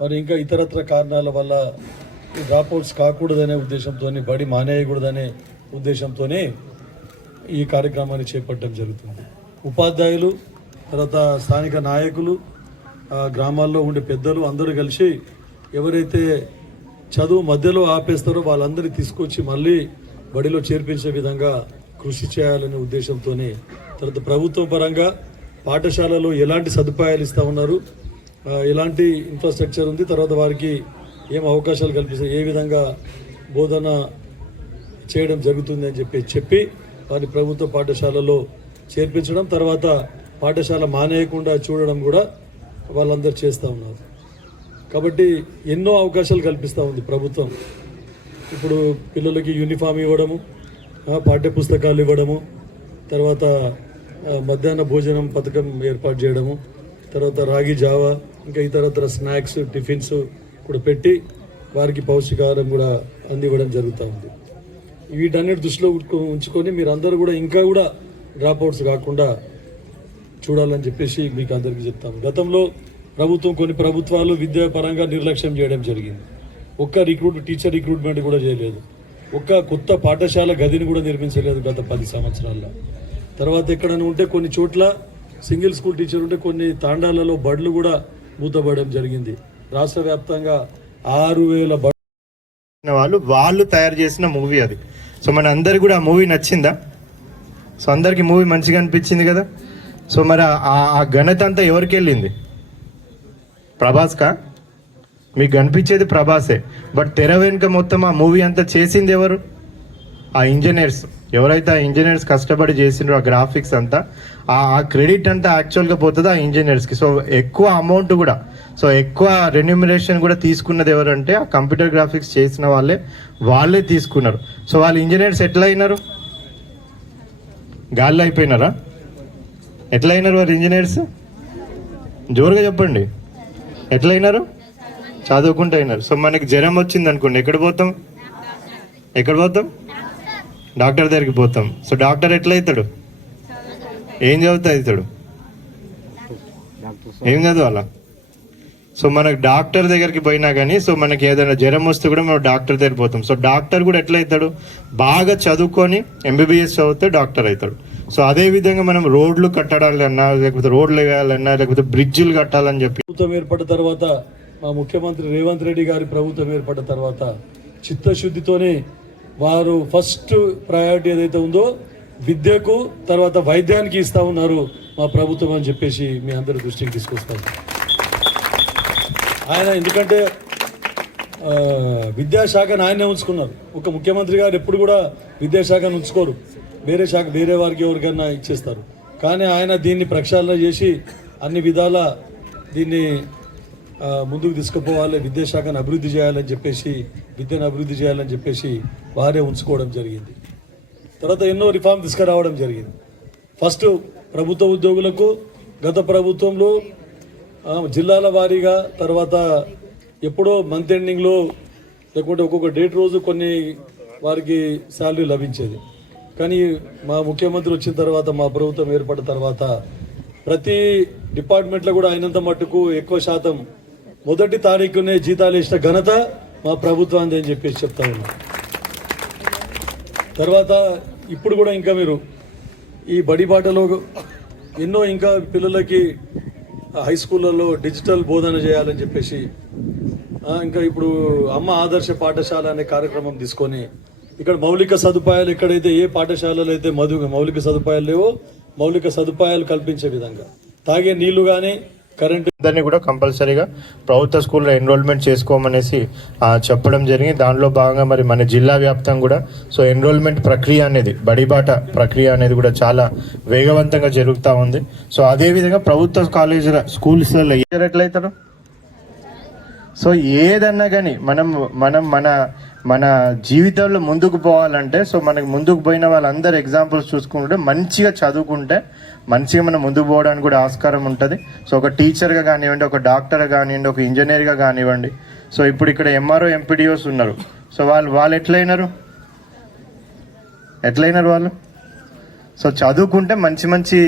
మరి ఇంకా ఇతరత్ర కారణాల వల్ల ఈ డ్రాప్అవుట్స్ కాకూడదనే ఉద్దేశంతో బడి మానేయకూడదనే ఉద్దేశంతోనే ఈ కార్యక్రమాన్ని చేపట్టడం జరుగుతుంది. ఉపాధ్యాయులు తర్వాత స్థానిక నాయకులు గ్రామాల్లో ఉండే పెద్దలు అందరూ కలిసి ఎవరైతే చదువు మధ్యలో ఆపేస్తారో వాళ్ళందరినీ తీసుకొచ్చి మళ్ళీ బడిలో చేర్పించే విధంగా కృషి చేయాలనే ఉద్దేశంతోనే తర్వాత ప్రభుత్వ పరంగా పాఠశాలలో ఎలాంటి సదుపాయాలు ఇస్తా ఉన్నారు? ఎలాంటి ఇన్ఫ్రాస్ట్రక్చర్ ఉంది? తర్వాత వారికి ఏం అవకాశాలు కల్పిస్తాయి ఏ విధంగా బోధన చేయడం జరుగుతుంది అని చెప్పి చెప్పి వారి ప్రభుత్వ పాఠశాలలో చేర్పించడం తర్వాత పాఠశాల మానేయకుండా చూడడం కూడా వాళ్ళందరూ చేస్తూ ఉన్నారు. కాబట్టి ఎన్నో అవకాశాలు కల్పిస్తూ ఉంది ప్రభుత్వం. ఇప్పుడు పిల్లలకి యూనిఫామ్ ఇవ్వడము పాఠ్య పుస్తకాలు ఇవ్వడము తర్వాత మధ్యాహ్న భోజనం పథకం ఏర్పాటు చేయడము తర్వాత రాగి జావా ఇంకా ఇతరత్ర స్నాక్స్ టిఫిన్స్ కూడా పెట్టి వారికి పౌష్టికాహారం కూడా అందివ్వడం జరుగుతూ ఉంది. వీటన్నిటి దృష్టిలో ఉంచుకొని ఉంచుకొని మీరందరూ కూడా ఇంకా కూడా డ్రాప్ అవుట్స్ కాకుండా చూడాలని చెప్పేసి మీకు అందరికీ చెప్తాము. గతంలో ప్రభుత్వం కొన్ని ప్రభుత్వాలు విద్యాపరంగా నిర్లక్ష్యం చేయడం జరిగింది. ఒక్క రిక్రూట్ టీచర్ రిక్రూట్మెంట్ కూడా చేయలేదు. ఒక్క కొత్త పాఠశాల గదిని కూడా నిర్మించలేదు గత పది సంవత్సరాల్లో. తర్వాత ఎక్కడైనా ఉంటే కొన్ని చోట్ల సింగిల్ స్కూల్ టీచర్ ఉంటే కొన్ని తాండాలలో బడులు కూడా మూతబడడం జరిగింది. రాష్ట్ర వ్యాప్తంగా ఆరు వేల వాళ్ళు వాళ్ళు తయారు చేసిన మూవీ అది. సో మన అందరికి కూడా ఆ మూవీ నచ్చిందా? సో అందరికి మూవీ మంచిగా అనిపించింది కదా? సో మరి ఆ- ఆ ఘనత అంతా ఎవరికి వెళ్ళింది? ప్రభాస్కా? మీకు కనిపించేది ప్రభాసే. బట్ తెర వెనుక మొత్తం ఆ మూవీ అంతా చేసింది ఎవరు? ఆ ఇంజనీర్స్ ఎవరైతే ఆ ఇంజనీర్స్ కష్టపడి చేసిండ్రో ఆ గ్రాఫిక్స్ అంతా ఆ క్రెడిట్ అంతా యాక్చువల్గా పోతుంది ఆ ఇంజనీర్స్కి సో ఎక్కువ అమౌంట్ కూడా సో ఎక్కువ రెన్యూమినేషన్ కూడా తీసుకున్నది ఎవరంటే ఆ కంప్యూటర్ గ్రాఫిక్స్ చేసిన వాళ్ళే వాళ్ళే తీసుకున్నారు. సో వాళ్ళు ఇంజనీర్స్ ఎట్లా అయినారు? గాల్లో అయిపోయినారా? ఎట్లా అయినారు వారు ఇంజనీర్స్ జోరుగా చెప్పండి. ఎట్లా అయినారు? చదువుకుంటూ అయినారు. సో మనకి జ్వరం వచ్చింది అనుకోండి ఎక్కడ పోతాం? ఎక్కడ పోతాం? డాక్టర్ దగ్గరికి పోతాం. సో డాక్టర్ ఎట్లా అవుతాడు ఏం చదువుతా అవుతాడు ఏం చదవాలా? సో మనకు డాక్టర్ దగ్గరికి పోయినా కానీ సో మనకి ఏదైనా జ్వరం వస్తే కూడా మనం డాక్టర్ దగ్గర పోతాం. సో డాక్టర్ కూడా ఎట్లయితాడు అవుతాడు బాగా చదువుకొని ఎంబీబీఎస్ చదివితే డాక్టర్ అవుతాడు సో అదే విధంగా మనం రోడ్లు కట్టడాలన్నా లేకపోతే రోడ్లు వేయాలన్నా లేకపోతే బ్రిడ్జిలు కట్టాలని చెప్పి ప్రభుత్వం ఏర్పడిన తర్వాత మా ముఖ్యమంత్రి రేవంత్ రెడ్డి గారి ప్రభుత్వం ఏర్పడిన తర్వాత చిత్తశుద్ధితోనే వారు ఫస్ట్ ప్రయారిటీ ఏదైతే ఉందో విద్యకు తర్వాత వైద్యానికి ఇస్తా ఉన్నారు మా ప్రభుత్వం అని చెప్పేసి మీ అందరి దృష్టికి తీసుకొస్తాను ఆయన ఎందుకంటే విద్యాశాఖను ఆయనే ఉంచుకున్నారు. ఒక ముఖ్యమంత్రి గారు ఎప్పుడు కూడా విద్యాశాఖను ఉంచుకోరు. వేరే శాఖ వేరే వారికి ఎవరికైనా ఇచ్చేస్తారు. కానీ ఆయన దీన్ని ప్రక్షాళన చేసి అన్ని విధాల దీన్ని ముందుకు తీసుకుపోవాలి విద్యాశాఖను అభివృద్ధి చేయాలని చెప్పేసి విద్యను అభివృద్ధి చేయాలని చెప్పేసి వారే ఉంచుకోవడం జరిగింది. తర్వాత ఎన్నో రిఫార్మ్ తీసుకురావడం జరిగింది. ఫస్ట్ ప్రభుత్వ ఉద్యోగులకు గత ప్రభుత్వంలో జిల్లాల వారీగా తర్వాత ఎప్పుడో మంత్ ఎండింగ్లో లేకుంటే ఒక్కొక్క డేట్ రోజు కొన్ని వారికి శాలరీ లభించేది. కానీ మా ముఖ్యమంత్రి వచ్చిన తర్వాత మా ప్రభుత్వం ఏర్పడిన తర్వాత ప్రతి డిపార్ట్మెంట్లో కూడా అయినంత మట్టుకు ఎక్కువ శాతం మొదటి తారీఖునే జీతాలు ఇచ్చిన ఘనత మా ప్రభుత్వాన్ని అని చెప్పేసి చెప్తా ఉన్నా. తర్వాత ఇప్పుడు కూడా ఇంకా మీరు ఈ బడిబాటలో ఎన్నో ఇంకా పిల్లలకి హై స్కూళ్ళలో డిజిటల్ బోధన చేయాలని చెప్పేసి ఇంకా ఇప్పుడు అమ్మ ఆదర్శ పాఠశాల అనే కార్యక్రమం తీసుకొని ఇక్కడ మౌలిక సదుపాయాలు ఎక్కడైతే ఏ పాఠశాలలో అయితే మధు మౌలిక సదుపాయాలు లేవో మౌలిక సదుపాయాలు కల్పించే విధంగా తాగే నీళ్ళు కానీ కరెంట్ దాన్ని కూడా కంపల్సరీగా ప్రభుత్వ స్కూల్లో ఎన్రోల్మెంట్ చేసుకోమనేసి చెప్పడం జరిగింది. దానిలో భాగంగా మరి మన జిల్లా వ్యాప్తంగా కూడా సో ఎన్రోల్మెంట్ ప్రక్రియ అనేది బడిబాట ప్రక్రియ అనేది కూడా చాలా వేగవంతంగా జరుగుతూ ఉంది. సో అదేవిధంగా ప్రభుత్వ కాలేజీల స్కూల్స్లలో ఎట్లయితారు? సో ఏదన్నా కానీ మనం మనం మన మన జీవితంలో ముందుకు పోవాలంటే సో మనకి ముందుకు పోయిన వాళ్ళందరూ ఎగ్జాంపుల్స్ చూసుకుంటే మంచిగా చదువుకుంటే మంచిగా మనం ముందుకు పోవడానికి కూడా ఆస్కారం ఉంటుంది. సో ఒక టీచర్గా కానివ్వండి ఒక డాక్టర్గా కానివ్వండి ఒక ఇంజనీర్గా కానివ్వండి. సో ఇప్పుడు ఇక్కడ ఎంఆర్ఓ ఎంపీడీఓస్ ఉన్నారు. సో వాళ్ళు వాళ్ళు ఎట్లయినారు? ఎట్లయినారు వాళ్ళు? సో చదువుకుంటే మంచి మంచి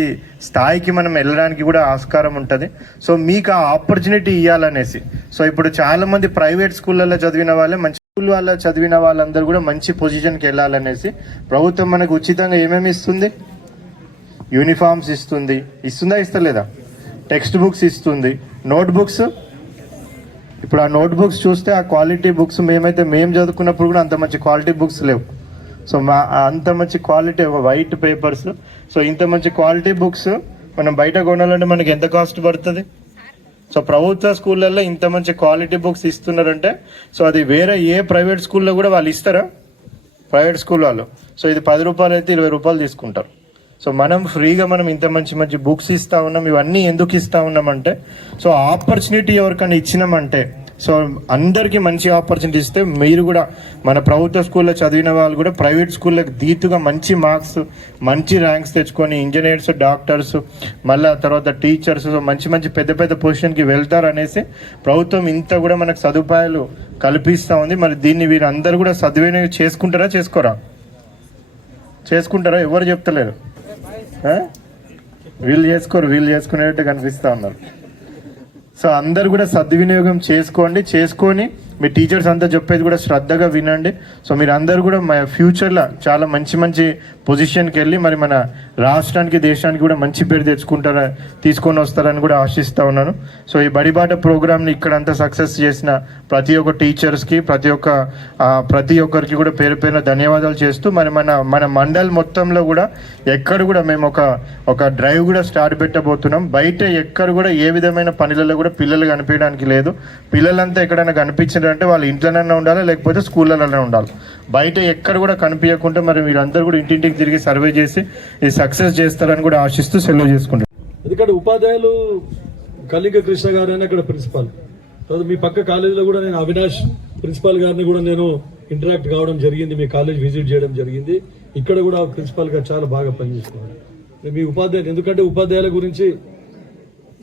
స్థాయికి మనం వెళ్ళడానికి కూడా ఆస్కారం ఉంటుంది. సో మీకు ఆ ఆపర్చునిటీ ఇవ్వాలనేసి సో ఇప్పుడు చాలామంది ప్రైవేట్ స్కూళ్ళల్లో చదివిన వాళ్ళే మంచి స్కూల్ వాళ్ళ చదివిన వాళ్ళందరూ కూడా మంచి పొజిషన్కి వెళ్ళాలనేసి ప్రభుత్వం మనకు ఉచితంగా ఏమేమి ఇస్తుంది? యూనిఫామ్స్ ఇస్తుంది. ఇస్తుందా ఇస్తలేదా? టెక్స్ట్ బుక్స్ ఇస్తుంది. నోట్ బుక్స్ ఇప్పుడు ఆ నోట్ బుక్స్ చూస్తే ఆ క్వాలిటీ బుక్స్ మేమైతే మేము చదువుకున్నప్పుడు కూడా అంత మంచి క్వాలిటీ బుక్స్ లేవు. సో మా అంత మంచి క్వాలిటీ వైట్ పేపర్స్ సో ఇంత మంచి క్వాలిటీ బుక్స్ మనం బయట కొనాలంటే మనకి ఎంత కాస్ట్ పడుతుంది? సో ప్రభుత్వ స్కూళ్ళల్లో ఇంత మంచి క్వాలిటీ బుక్స్ ఇస్తున్నారంటే సో అది వేరే ఏ ప్రైవేట్ స్కూల్లో కూడా వాళ్ళు ఇస్తారా? ప్రైవేట్ స్కూల్ వాళ్ళు. సో ఇది పది రూపాయలు అయితే ఇరవై రూపాయలు తీసుకుంటారు. సో మనం ఫ్రీగా మనం ఇంత మంచి మంచి బుక్స్ ఇస్తా ఉన్నాం ఇవన్నీ ఎందుకు ఇస్తా ఉన్నామంటే సో ఆపర్చునిటీ ఎవరికైనా ఇచ్చినామంటే సో అందరికీ మంచి ఆపర్చునిటీ ఇస్తే మీరు కూడా మన ప్రభుత్వ స్కూల్లో చదివిన వాళ్ళు కూడా ప్రైవేట్ స్కూళ్ళకి దీతుగా మంచి మార్క్స్ మంచి ర్యాంక్స్ తెచ్చుకొని ఇంజనీర్స్ డాక్టర్స్ మళ్ళీ తర్వాత టీచర్స్ మంచి మంచి పెద్ద పెద్ద పొజిషన్కి వెళ్తారు అనేసి ప్రభుత్వం ఇంత కూడా మనకు సదుపాయాలు కల్పిస్తూ ఉంది. మరి దీన్ని వీరందరూ కూడా సద్వినియోగం చేసుకుంటారా చేసుకోరా? చేసుకుంటారా? ఎవరు చెప్తలేరు. వీళ్ళు చేసుకోరు వీళ్ళు చేసుకునేటట్టు కనిపిస్తూ ఉన్నారు. సో అందరు కూడా సద్వినియోగం చేసుకోండి చేసుకొని మీ టీచర్స్ అంతా చెప్పేది కూడా శ్రద్ధగా వినండి. సో మీరు అందరు కూడా మా ఫ్యూచర్లో చాలా మంచి మంచి పొజిషన్కి వెళ్ళి మరి మన రాష్ట్రానికి దేశానికి కూడా మంచి పేరు తెచ్చుకుంటారా తీసుకొని వస్తారని కూడా ఆశిస్తూ ఉన్నాను. సో ఈ బడిబాట ప్రోగ్రామ్ని ఇక్కడంతా సక్సెస్ చేసిన ప్రతి ఒక్క టీచర్స్కి ప్రతి ఒక్క ప్రతి ఒక్కరికి కూడా పేరు పేరున ధన్యవాదాలు చేస్తూ మరి మన మన మండల్ మొత్తంలో కూడా ఎక్కడ కూడా మేము ఒక ఒక డ్రైవ్ కూడా స్టార్ట్ పెట్టబోతున్నాం. బయట ఎక్కడ కూడా ఏ విధమైన పనులలో కూడా పిల్లలు కనిపించడానికి లేదు. పిల్లలంతా ఎక్కడైనా కనిపించారంటే వాళ్ళు ఇంట్లోనే ఉండాలి లేకపోతే స్కూళ్ళలోనే ఉండాలి? బయట ఎక్కడ కూడా కనిపించకుండా మరి మీరందరూ కూడా ఇంటింటికి తిరిగి సర్వే చేసి ఇది సక్సెస్ చేస్తారని కూడా ఆశిస్తూ సెలవు చేసుకుంటారు ఎందుకంటే ఉపాధ్యాయులు కలిగ కృష్ణ గారైనా ఇక్కడ ప్రిన్సిపాల్. తర్వాత మీ పక్క కాలేజీలో కూడా నేను అవినాష్ ప్రిన్సిపాల్ గారిని కూడా నేను ఇంటరాక్ట్ కావడం జరిగింది మీ కాలేజ్ విజిట్ చేయడం జరిగింది. ఇక్కడ కూడా ప్రిన్సిపాల్ గారు చాలా బాగా పనిచేస్తున్నారు. మీ ఉపాధ్యాయులు ఎందుకంటే ఉపాధ్యాయుల గురించి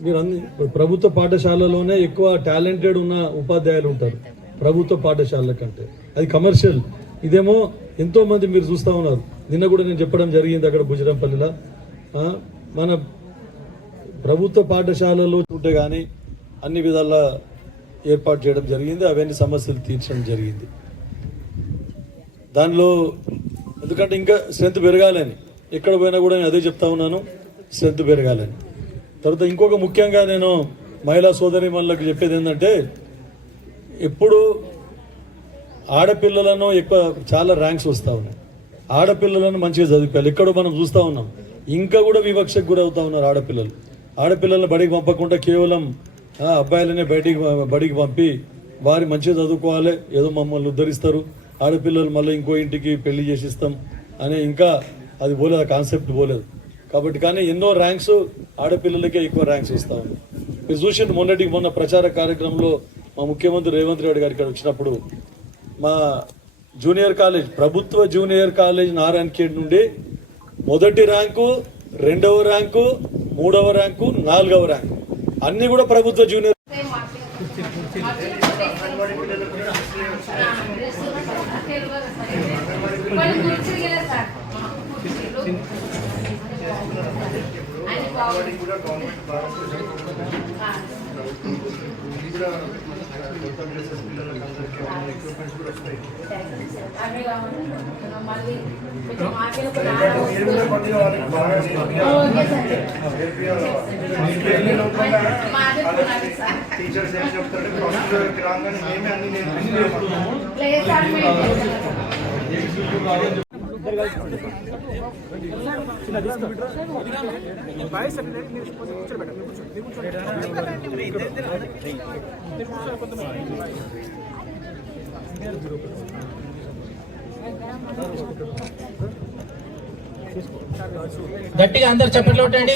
మీరు అన్ని ప్రభుత్వ పాఠశాలలోనే ఎక్కువ టాలెంటెడ్ ఉన్న ఉపాధ్యాయులు ఉంటారు. ప్రభుత్వ పాఠశాలల కంటే. అది కమర్షియల్ ఇదేమో ఎంతోమంది మీరు చూస్తూ ఉన్నారు. నిన్న కూడా నేను చెప్పడం జరిగింది అక్కడ గుజరంపల్లిలో మన ప్రభుత్వ పాఠశాలలో ఉంటే కానీ అన్ని విధాల ఏర్పాటు చేయడం జరిగింది. అవన్నీ సమస్యలు తీర్చడం జరిగింది. దానిలో ఎందుకంటే ఇంకా స్ట్రెంత్ పెరగాలని. ఎక్కడ పోయినా కూడా నేను అదే చెప్తా ఉన్నాను. స్ట్రెంత్ పెరగాలని. తర్వాత ఇంకొక ముఖ్యంగా నేను మహిళా సోదరి మనలకు చెప్పేది ఏంటంటే ఎప్పుడు ఆడపిల్లలను ఎక్కువ చాలా ర్యాంక్స్ వస్తూ ఉన్నాయి. ఆడపిల్లలను మంచిగా చదివిపోయాలి. ఎక్కడో మనం చూస్తూ ఉన్నాం. ఇంకా కూడా వివక్షకు గురవుతా ఉన్నారు ఆడపిల్లలు. ఆడపిల్లలను బడికి పంపకుండా కేవలం అబ్బాయిలనే బయటికి బడికి పంపి వారి మంచిగా చదువుకోవాలి. ఏదో మమ్మల్ని ఉద్ధరిస్తారు. ఆడపిల్లలు మళ్ళీ ఇంకో ఇంటికి పెళ్ళి చేసిస్తాం అని ఇంకా అది పోలేదు ఆ కాన్సెప్ట్ పోలేదు. కాబట్టి కానీ ఎన్నో ర్యాంక్స్ ఆడపిల్లలకే ఎక్కువ ర్యాంక్స్ ఇస్తా ఉన్నాయి. మీరు చూసిండు మొన్నటికి మొన్న ప్రచార కార్యక్రమంలో మా ముఖ్యమంత్రి రేవంత్ రెడ్డి గారు ఇక్కడ వచ్చినప్పుడు మా జూనియర్ కాలేజ్ ప్రభుత్వ జూనియర్ కాలేజ్ నారాయణ ఖేడ్ నుండి మొదటి ర్యాంకు రెండవ ర్యాంకు మూడవ ర్యాంకు నాలుగవ ర్యాంకు. అన్నీ కూడా ప్రభుత్వ జూనియర్ వాళ్ళు గుర్తులు కదా సార్ కుర్చీలు అన్ని బాగుంది అవి కావాలి మళ్ళీ కొంచెం మాకేలో కూడా ఓకే సార్ మాదే కొనాలి సార్ టీచర్స్ ఏం చెప్తారంటే ప్రొసీజర్కి రాగానే మేమే అన్ని నేర్పిస్తున్నాము లేదు సార్ మేము గట్టిగా అందరు చప్పట్లు కొట్టండి.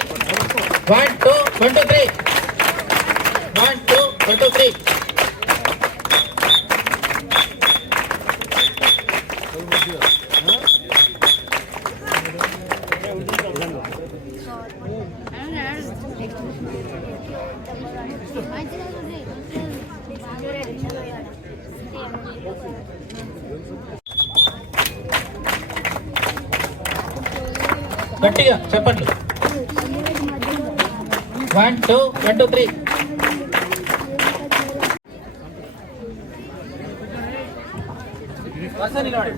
One two one two three one two one two three గట్టిగా చెప్పండి. One two one two three వరుస నిలబడి